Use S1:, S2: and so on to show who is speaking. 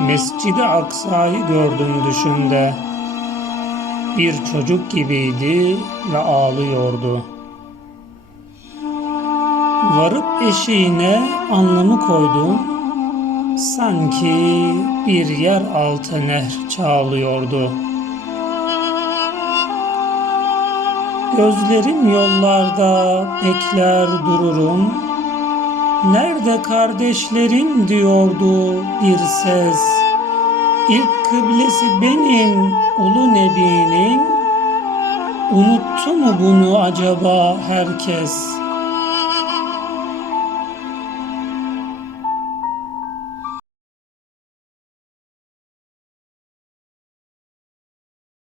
S1: Mescid-i Aksa'yı gördüm düşümde. Bir çocuk gibiydi ve ağlıyordu. Varıp eşiğine anlamı koydum. Sanki bir yer altı nehr çağlıyordu. Gözlerim yollarda bekler dururum. Nerede kardeşlerim diyordu bir ses. İlk kıblesi benim ulu nebinin. Unuttu mu bunu acaba herkes?''